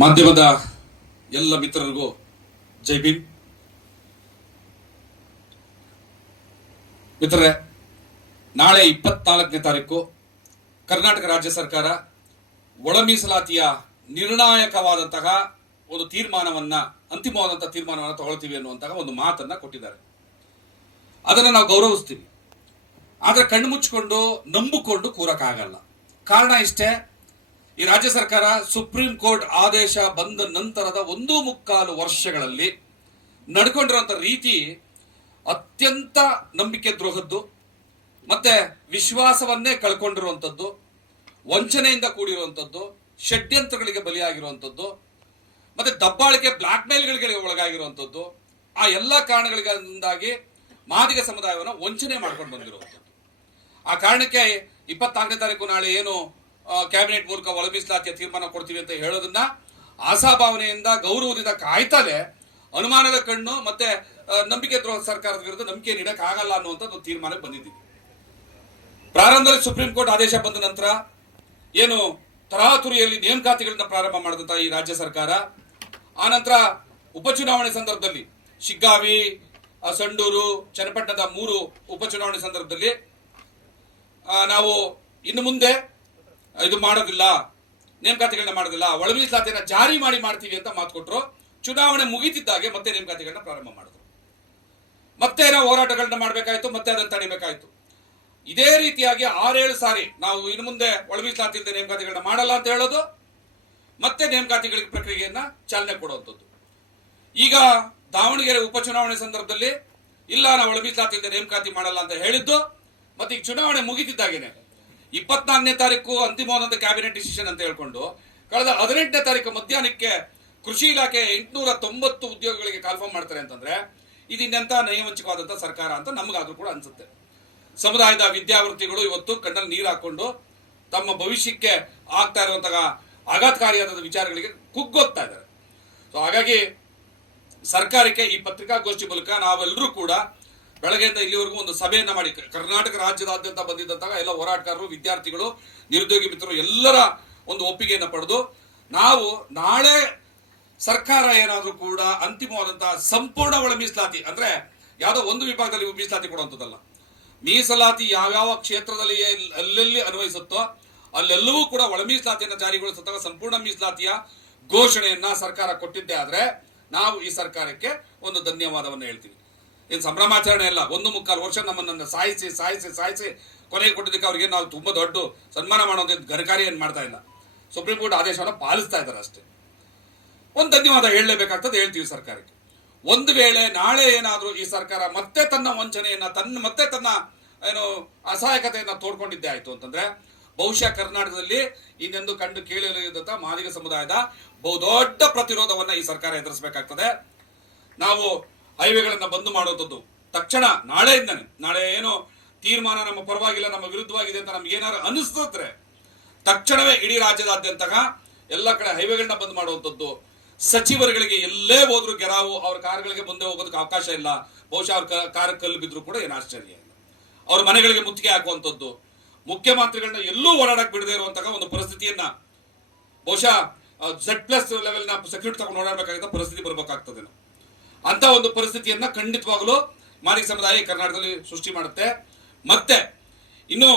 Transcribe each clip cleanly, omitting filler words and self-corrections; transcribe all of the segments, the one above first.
ಮಾಧ್ಯಮದ ಎಲ್ಲ ಮಿತ್ರರಿಗೂ ಜೈ ಭೀಮ್. ಮಿತ್ರರೇ, ನಾಳೆ 24ನೇ ತಾರೀಕು ಕರ್ನಾಟಕ ರಾಜ್ಯ ಸರ್ಕಾರ ಒಳ ಮೀಸಲಾತಿಯ ನಿರ್ಣಾಯಕವಾದಂತಹ ಒಂದು ತೀರ್ಮಾನವನ್ನ, ಅಂತಿಮವಾದಂತಹ ತೀರ್ಮಾನವನ್ನು ತಗೊಳ್ತೀವಿ ಅನ್ನುವಂತಹ ಒಂದು ಮಾತನ್ನ ಕೊಟ್ಟಿದ್ದಾರೆ. ಅದನ್ನು ನಾವು ಗೌರವಿಸ್ತೀವಿ. ಆದ್ರೆ ಕಣ್ಣು ಮುಚ್ಚಿಕೊಂಡು ನಂಬಿಕೊಂಡು ಕೂರಕ್ಕಾಗಲ್ಲ. ಕಾರಣ ಇಷ್ಟೇ, ಈ ರಾಜ್ಯ ಸರ್ಕಾರ ಸುಪ್ರೀಂ ಕೋರ್ಟ್ ಆದೇಶ ಬಂದ ನಂತರದ 1.25 ವರ್ಷಗಳಲ್ಲಿ ನಡ್ಕೊಂಡಿರುವಂತ ರೀತಿ ಅತ್ಯಂತ ನಂಬಿಕೆ ದ್ರೋಹದ್ದು, ಮತ್ತೆ ವಿಶ್ವಾಸವನ್ನೇ ಕಳ್ಕೊಂಡಿರುವಂಥದ್ದು, ವಂಚನೆಯಿಂದ ಕೂಡಿರುವಂಥದ್ದು, ಷಡ್ಯಂತ್ರಗಳಿಗೆ ಬಲಿಯಾಗಿರುವಂಥದ್ದು, ಮತ್ತೆ ದಬ್ಬಾಳಿಕೆ ಬ್ಲಾಕ್ ಮೇಲ್ಗಳಿಗೆ ಒಳಗಾಗಿರುವಂಥದ್ದು. ಆ ಎಲ್ಲ ಕಾರಣಗಳಿಂದಾಗಿ ಮಾದಿಗ ಸಮುದಾಯವನ್ನು ವಂಚನೆ ಮಾಡ್ಕೊಂಡು ಬಂದಿರುವಂಥದ್ದು. ಆ ಕಾರಣಕ್ಕೆ 24ನೇ ತಾರೀಕು ನಾಳೆ ಏನು ಕ್ಯಾಬಿನೆಟ್ ಮೂಲಕ ಒಳ ಮೀಸಲಾತಿಯ ತೀರ್ಮಾನ ಕೊಡ್ತೀವಿ ಅಂತ ಹೇಳೋದನ್ನ ಆಶಾಭಾವನೆಯಿಂದ, ಗೌರವದಿಂದ ಕಾಯ್ತಾಲೆ ಅನುಮಾನದ ಕಣ್ಣು ಮತ್ತೆ ನಂಬಿಕೆ ದ್ರೋಹ ಸರ್ಕಾರದ ವಿರುದ್ಧ ನಂಬಿಕೆ ನೀಡಕ್ ಆಗಲ್ಲ ಅನ್ನುವಂಥದ್ದು ತೀರ್ಮಾನಕ್ಕೆ ಬಂದಿದ್ದೀವಿ. ಪ್ರಾರಂಭದಲ್ಲಿ ಸುಪ್ರೀಂ ಕೋರ್ಟ್ ಆದೇಶ ಬಂದ ನಂತರ ಏನು ತರಾತುರಿಯಲ್ಲಿ ನೇಮಕಾತಿಗಳನ್ನ ಪ್ರಾರಂಭ ಮಾಡಿದಂತ ಈ ರಾಜ್ಯ ಸರ್ಕಾರ, ಆ ನಂತರ ಉಪಚುನಾವಣೆ ಸಂದರ್ಭದಲ್ಲಿ ಶಿಗ್ಗಾವಿ, ಸಂಡೂರು, ಚನ್ನಪಟ್ಟಣದ 3 ಉಪಚುನಾವಣೆ ಸಂದರ್ಭದಲ್ಲಿ ನಾವು ಇನ್ನು ಮುಂದೆ ಇದು ಮಾಡೋದಿಲ್ಲ, ನೇಮಕಾತಿಗಳನ್ನ ಮಾಡೋದಿಲ್ಲ, ಒಳ ಮೀಸಲಾತಿಯನ್ನ ಜಾರಿ ಮಾಡ್ತೀವಿ ಅಂತ ಮಾತು ಕೊಟ್ಟರು. ಚುನಾವಣೆ ಮುಗಿತಿದ್ದಾಗೆ ಮತ್ತೆ ನೇಮಕಾತಿಗಳನ್ನ ಪ್ರಾರಂಭ ಮಾಡಿದ್ರು. ಮತ್ತೆ ನಾವು ಹೋರಾಟಗಳನ್ನ ಮಾಡಬೇಕಾಯ್ತು, ಮತ್ತೆ ಅದನ್ನು ತಡಿಬೇಕಾಯ್ತು. ಇದೇ ರೀತಿಯಾಗಿ 6-7 ಸಾರಿ ನಾವು ಇನ್ನು ಮುಂದೆ ಒಳ ಮೀಸಲಾತಿ ಇಲ್ಲದೆ ನೇಮಕಾತಿಗಳನ್ನ ಮಾಡಲ್ಲ ಅಂತ ಹೇಳೋದು, ಮತ್ತೆ ನೇಮಕಾತಿಗಳಿಗೆ ಪ್ರಕ್ರಿಯೆಯನ್ನ ಚಾಲನೆ ಕೊಡುವಂಥದ್ದು. ಈಗ ದಾವಣಗೆರೆ ಉಪಚುನಾವಣೆ ಸಂದರ್ಭದಲ್ಲಿ ಇಲ್ಲ, ನಾವು ಒಳ ಮೀಸಲಾತಿ ಇಲ್ಲದೆ ನೇಮಕಾತಿ ಮಾಡಲ್ಲ ಅಂತ ಹೇಳಿದ್ದು, ಮತ್ತೆ ಈಗ ಚುನಾವಣೆ ಮುಗಿತಿದ್ದಾಗೇನೆ 24ನೇ ತಾರೀಕು ಅಂತಿಮವಾದಂತ ಕ್ಯಾಬಿನೆಟ್ ಡಿಸಿಷನ್ ಅಂತ ಹೇಳ್ಕೊಂಡು ಕಳೆದ 18ನೇ ತಾರೀಕು ಮಧ್ಯಾಹ್ನಕ್ಕೆ ಕೃಷಿ ಇಲಾಖೆ 890 ಉದ್ಯೋಗಗಳಿಗೆ ಕಾಲ್ಫಾರ್ಮ್ ಮಾಡ್ತಾರೆ ಅಂತಂದ್ರೆ ಇದೆಂತ ನಯವಂಚಿಕವಾದಂತ ಸರ್ಕಾರ ಅಂತ ನಮಗಾದ್ರೂ ಕೂಡ ಅನ್ಸುತ್ತೆ. ಸಮುದಾಯದ ವಿದ್ಯಾರ್ಥಿಗಳು ಇವತ್ತು ಕಣ್ಣಲ್ಲಿ ನೀರು ಹಾಕೊಂಡು ತಮ್ಮ ಭವಿಷ್ಯಕ್ಕೆ ಆಗ್ತಾ ಇರುವಂತಹ ಆಘಾತಕಾರಿಯಾದ ವಿಚಾರಗಳಿಗೆ ಕುಗ್ಗೋಗ್ತಾ ಇದ್ದಾರೆ. ಸೊ ಹಾಗಾಗಿ ಸರ್ಕಾರಕ್ಕೆ ಈ ಪತ್ರಿಕಾಗೋಷ್ಠಿ ಮೂಲಕ ನಾವೆಲ್ಲರೂ ಕೂಡ ಬೆಳಗ್ಗೆಯಿಂದ ಇಲ್ಲಿವರೆಗೂ ಒಂದು ಸಭೆಯನ್ನ ಮಾಡಿ ಕರ್ನಾಟಕ ರಾಜ್ಯದಾದ್ಯಂತ ಬಂದಿದ್ದಂತಹ ಎಲ್ಲ ಹೋರಾಟಗಾರರು, ವಿದ್ಯಾರ್ಥಿಗಳು, ನಿರುದ್ಯೋಗಿ ಮಿತ್ರರು ಎಲ್ಲರ ಒಂದು ಒಪ್ಪಿಗೆಯನ್ನು ಪಡೆದು ನಾವು ನಾಳೆ ಸರ್ಕಾರ ಏನಾದ್ರೂ ಕೂಡ ಅಂತಿಮವಾದಂತಹ ಸಂಪೂರ್ಣ ಒಳ ಮೀಸಲಾತಿ, ಅಂದ್ರೆ ಯಾವುದೋ ಒಂದು ವಿಭಾಗದಲ್ಲಿ ಮೀಸಲಾತಿ ಕೊಡುವಂಥದ್ದಲ್ಲ, ಮೀಸಲಾತಿ ಯಾವ್ಯಾವ ಕ್ಷೇತ್ರದಲ್ಲಿ ಅಲ್ಲೆಲ್ಲಿ ಅನ್ವಯಿಸುತ್ತೋ ಅಲ್ಲೆಲ್ಲವೂ ಕೂಡ ಒಳ ಮೀಸಲಾತಿಯನ್ನು ಜಾರಿಗೊಳಿಸುತ್ತಾಗ ಸಂಪೂರ್ಣ ಮೀಸಲಾತಿಯ ಘೋಷಣೆಯನ್ನ ಸರ್ಕಾರ ಕೊಟ್ಟಿದ್ದೇ ಆದ್ರೆ ನಾವು ಈ ಸರ್ಕಾರಕ್ಕೆ ಒಂದು ಧನ್ಯವಾದವನ್ನು ಹೇಳ್ತೀವಿ. ಏನು ಸಂಭ್ರಮಾಚರಣೆ ಇಲ್ಲ, 1.25 ವರ್ಷ ನಮ್ಮನ್ನು ಸಾಯಿಸಿ ಕೊನೆಗೆ ಕೊಟ್ಟಿದ್ದಕ್ಕೆ ಅವ್ರಿಗೆ ನಾವು ತುಂಬಾ ದೊಡ್ಡ ಸನ್ಮಾನ ಮಾಡೋದು ಘನಕಾರ್ಯ ಏನು ಮಾಡ್ತಾ ಇಲ್ಲ. ಸುಪ್ರೀಂ ಕೋರ್ಟ್ ಆದೇಶವನ್ನು ಪಾಲಿಸ್ತಾ ಇದ್ದಾರೆ ಅಷ್ಟೇ. ಒಂದು ಧನ್ಯವಾದ ಹೇಳಲೇಬೇಕಾಗ್ತದೆ, ಹೇಳ್ತೀವಿ ಸರ್ಕಾರಕ್ಕೆ. ಒಂದು ವೇಳೆ ನಾಳೆ ಏನಾದ್ರೂ ಈ ಸರ್ಕಾರ ಮತ್ತೆ ತನ್ನ ವಂಚನೆಯನ್ನ ಮತ್ತೆ ತನ್ನ ಏನು ಅಸಹಾಯಕತೆಯನ್ನ ತೋಡ್ಕೊಂಡಿದ್ದೇ ಆಯ್ತು ಅಂತಂದ್ರೆ ಬಹುಶಃ ಕರ್ನಾಟಕದಲ್ಲಿ ಇನ್ನೆಂದು ಕಂಡು ಕೇಳಲಿದ್ದಂತ ಮಾದಿಗ ಸಮುದಾಯದ ಬಹುದೊಡ್ಡ ಪ್ರತಿರೋಧವನ್ನ ಈ ಸರ್ಕಾರ ಎದುರಿಸಬೇಕಾಗ್ತದೆ. ನಾವು ಹೈವೇಗಳನ್ನ ಬಂದ್ ಮಾಡುವಂಥದ್ದು ತಕ್ಷಣ ನಾಳೆಯಿಂದನೇ, ನಾಳೆ ಏನು ತೀರ್ಮಾನ ನಮ್ಮ ಪರವಾಗಿಲ್ಲ, ನಮ್ಮ ವಿರುದ್ಧವಾಗಿದೆ ಅಂತ ನಮ್ಗೆ ಏನಾದ್ರು ಅನಿಸ್ತದ್ರೆ ತಕ್ಷಣವೇ ಇಡೀ ರಾಜ್ಯದಾದ್ಯಂತ ಎಲ್ಲ ಕಡೆ ಹೈವೇಗಳನ್ನ ಬಂದ್ ಮಾಡುವಂಥದ್ದು. ಸಚಿವರುಗಳಿಗೆ ಎಲ್ಲೇ ಹೋದ್ರು ಗೆರಾವು, ಅವ್ರ ಕಾರ್ಗಳಿಗೆ ಮುಂದೆ ಹೋಗೋದಕ್ಕೆ ಅವಕಾಶ ಇಲ್ಲ. ಬಹುಶಃ ಅವ್ರ ಕಾರ್ ಕಲ್ಲು ಬಿದ್ರು ಕೂಡ ಏನು ಆಶ್ಚರ್ಯ ಇಲ್ಲ. ಅವ್ರ ಮನೆಗಳಿಗೆ ಮುತ್ತಿಗೆ ಹಾಕುವಂಥದ್ದು, ಮುಖ್ಯಮಂತ್ರಿಗಳನ್ನ ಎಲ್ಲೂ ಓಡಾಡಕ್ ಬಿಡದೇ ಇರುವಂತಹ ಒಂದು ಪರಿಸ್ಥಿತಿಯನ್ನ, ಬಹುಶಃ Z+ ಲೆವೆಲ್ ನ ಸೆಕ್ಯೂರಿಟಿ ತಗೊಂಡು ಓಡಾಡಬೇಕಾದ ಪರಿಸ್ಥಿತಿ ಬರ್ಬೇಕಾಗ್ತದೆ. ಅಂತ ಒಂದು ಪರಿಸ್ಥಿತಿಯನ್ನ ಖಂಡಿತವಾಗಲೂ ಮಾದಿಗ ಸಮುದಾಯ ಕರ್ನಾಟಕದಲ್ಲಿ ಸೃಷ್ಟಿ ಮಾಡುತ್ತೆ. ಮತ್ತೆ ಇನ್ನು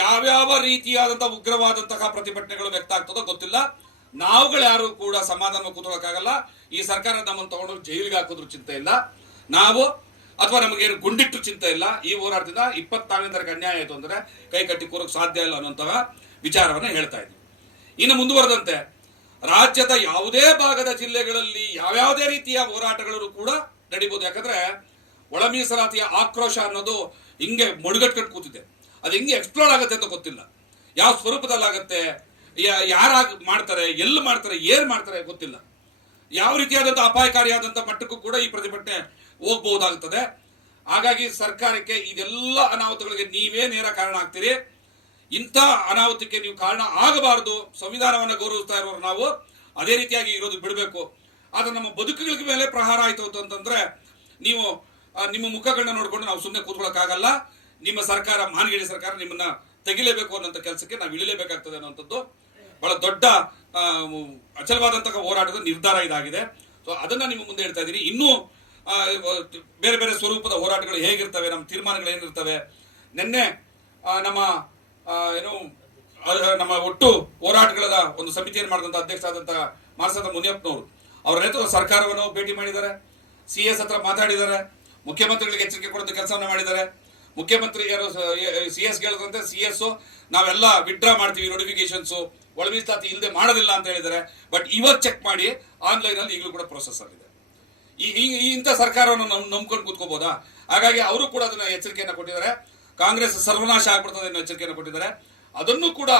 ಯಾವ್ಯಾವ ರೀತಿಯಾದಂತಹ ಉಗ್ರವಾದಂತಹ ಪ್ರತಿಭಟನೆಗಳು ವ್ಯಕ್ತ ಆಗ್ತದೋ ಗೊತ್ತಿಲ್ಲ. ನಾವುಗಳು ಯಾರು ಕೂಡ ಸಮಾಧಾನ ಕೂತ್ಕೊಳ್ಳೋಕ್ಕಾಗಲ್ಲ. ಈ ಸರ್ಕಾರ ನಮ್ಮನ್ನು ತಗೊಂಡು ಜೈಲಿಗೆ ಹಾಕೋದ್ರ ಚಿಂತೆ ಇಲ್ಲ ನಾವು, ಅಥವಾ ನಮಗೇನು ಗುಂಡಿಟ್ಟು ಚಿಂತೆ ಇಲ್ಲ. ಈ ಹೋರಾಟದಿಂದ 24ನೇ ತಾರೀಕು ಅನ್ಯಾಯ ಆಯಿತು ಅಂದ್ರೆ ಕೈ ಕಟ್ಟಿ ಕೂರಕ್ಕೆ ಸಾಧ್ಯ ಇಲ್ಲ ಅನ್ನುವಂತಹ ವಿಚಾರವನ್ನ ಹೇಳ್ತಾ ಇದ್ವಿ. ಇನ್ನು ಮುಂದುವರೆದಂತೆ ರಾಜ್ಯದ ಯಾವುದೇ ಭಾಗದ ಜಿಲ್ಲೆಗಳಲ್ಲಿ ಯಾವ್ಯಾವುದೇ ರೀತಿಯ ಹೋರಾಟಗಳು ಕೂಡ ನಡೀಬಹುದು. ಯಾಕಂದ್ರೆ ಒಳ ಮೀಸಲಾತಿಯ ಆಕ್ರೋಶ ಅನ್ನೋದು ಹಿಂಗೆ ಮೊಡಗಟ್ಕಟ್ಟು ಕೂತಿದೆ. ಅದು ಹಿಂಗೆ ಎಕ್ಸ್ಪ್ಲೋರ್ ಆಗುತ್ತೆ ಅಂತ ಗೊತ್ತಿಲ್ಲ. ಯಾವ ಸ್ವರೂಪದಲ್ಲಾಗತ್ತೆ, ಯಾರಾಗ ಮಾಡ್ತಾರೆ, ಎಲ್ಲಿ ಮಾಡ್ತಾರೆ, ಏನ್ ಮಾಡ್ತಾರೆ ಗೊತ್ತಿಲ್ಲ. ಯಾವ ರೀತಿಯಾದಂತಹ ಅಪಾಯಕಾರಿಯಾದಂತಹ ಮಟ್ಟಕ್ಕೂ ಕೂಡ ಈ ಪ್ರತಿಭಟನೆ ಹೋಗಬಹುದಾಗುತ್ತದೆ. ಹಾಗಾಗಿ ಸರ್ಕಾರಕ್ಕೆ ಇದೆಲ್ಲ ಅನಾಹುತಗಳಿಗೆ ನೀವೇ ನೇರ ಕಾರಣ ಆಗ್ತೀರಿ. ಇಂಥ ಅನಾಹುತಕ್ಕೆ ನೀವು ಕಾರಣ ಆಗಬಾರದು. ಸಂವಿಧಾನವನ್ನು ಗೌರವಿಸ್ತಾ ಇರೋರು ನಾವು ಅದೇ ರೀತಿಯಾಗಿ ಇರೋದು ಬಿಡಬೇಕು. ಆದ್ರೆ ನಮ್ಮ ಬದುಕುಗಳ ಮೇಲೆ ಪ್ರಹಾರ ಆಯ್ತು ಅಂತಂದ್ರೆ ನೀವು ನಿಮ್ಮ ಮುಖಗಳನ್ನ ನೋಡ್ಕೊಂಡು ನಾವು ಸುಮ್ಮನೆ ಕೂತ್ಕೊಳ್ಳೋಕ್ಕಾಗಲ್ಲ. ನಿಮ್ಮ ಸರ್ಕಾರ, ಮಾನಗೇಡಿ ಸರ್ಕಾರ ನಿಮ್ಮನ್ನ ತೆಗಿಲೇಬೇಕು ಅನ್ನೋಂಥ ಕೆಲಸಕ್ಕೆ ನಾವು ಇಳಿಲೇಬೇಕಾಗ್ತದೆ ಅನ್ನೋಂಥದ್ದು ಬಹಳ ದೊಡ್ಡ ಅಚಲವಾದಂತಹ ಹೋರಾಟದ ನಿರ್ಧಾರ ಇದಾಗಿದೆ. ಸೊ ಅದನ್ನ ನಿಮ್ಮ ಮುಂದೆ ಹೇಳ್ತಾ ಇದ್ದೀನಿ. ಇನ್ನೂ ಬೇರೆ ಬೇರೆ ಸ್ವರೂಪದ ಹೋರಾಟಗಳು ಹೇಗಿರ್ತವೆ, ನಮ್ಮ ತೀರ್ಮಾನಗಳು ಏನಿರ್ತವೆ. ನಿನ್ನೆ ನಮ್ಮ ಏನು ನಮ್ಮ ಒಟ್ಟು ಹೋರಾಟಗಳ ಒಂದು ಸಮಿತಿಯನ್ನು ಮಾಡಿದಂತ ಅಧ್ಯಕ್ಷರಾದಂತಹ ಮಾನಸದ ಮುನಿಯಪ್ಪನವರು ಅವರ ನೇತೃತ್ವದ ಸರ್ಕಾರವನ್ನು ಭೇಟಿ ಮಾಡಿದ್ದಾರೆ. CS ಹತ್ರ ಮಾತಾಡಿದ್ದಾರೆ. ಮುಖ್ಯಮಂತ್ರಿಗಳಿಗೆ ಎಚ್ಚರಿಕೆ ಕೊಡುವಂತ ಕೆಲಸವನ್ನ ಮಾಡಿದ್ದಾರೆ. ಮುಖ್ಯಮಂತ್ರಿ ಯಾರು CS ಹೇಳಿದಂತೆ CS ನಾವೆಲ್ಲ ವಿಡ್ರಾ ಮಾಡ್ತೀವಿ, ನೋಟಿಫಿಕೇಶನ್ಸ್ ಒಳ ಮೀಸಲಾತಿ ಇಲ್ಲದೆ ಮಾಡೋದಿಲ್ಲ ಅಂತ ಹೇಳಿದ್ದಾರೆ. ಬಟ್ ಇವತ್ತು ಚೆಕ್ ಮಾಡಿ ಆನ್ಲೈನ್ ಅಲ್ಲಿ ಈಗಲೂ ಕೂಡ ಪ್ರೋಸೆಸ್ ಆಗಿದೆ. ಇಂಥ ಸರ್ಕಾರವನ್ನು ನಂಬ್ಕೊಂಡು ಕೂತ್ಕೋಬಹುದಾ? ಹಾಗಾಗಿ ಅವರು ಕೂಡ ಅದನ್ನ ಎಚ್ಚರಿಕೆಯನ್ನು ಕೊಟ್ಟಿದ್ದಾರೆ. ಕಾಂಗ್ರೆಸ್ ಸರ್ವನಾಶ ಆಗ್ಬಿಡ್ತದೆ ಅನ್ನೋ ಎಚ್ಚರಿಕೆಯನ್ನು ಕೊಟ್ಟಿದ್ದಾರೆ. ಅದನ್ನು ಕೂಡ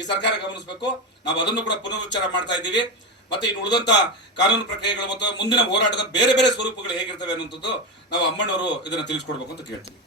ಈ ಸರ್ಕಾರ ಗಮನಿಸಬೇಕು. ನಾವು ಅದನ್ನು ಕೂಡ ಪುನರುಚ್ಚಾರ ಮಾಡ್ತಾ ಇದ್ದೀವಿ. ಮತ್ತೆ ಇನ್ನು ಉಳಿದಂತ ಕಾನೂನು ಪ್ರಕ್ರಿಯೆಗಳು ಮತ್ತು ಮುಂದಿನ ಹೋರಾಟದ ಬೇರೆ ಬೇರೆ ಸ್ವರೂಪಗಳು ಹೇಗಿರ್ತವೆ ಅನ್ನುವಂಥದ್ದು ನಾವು ಅಮ್ಮಣ್ಣವರು ಇದನ್ನು ತಿಳಿಸ್ಕೊಡ್ಬೇಕು ಅಂತ ಕೇಳ್ತೀವಿ.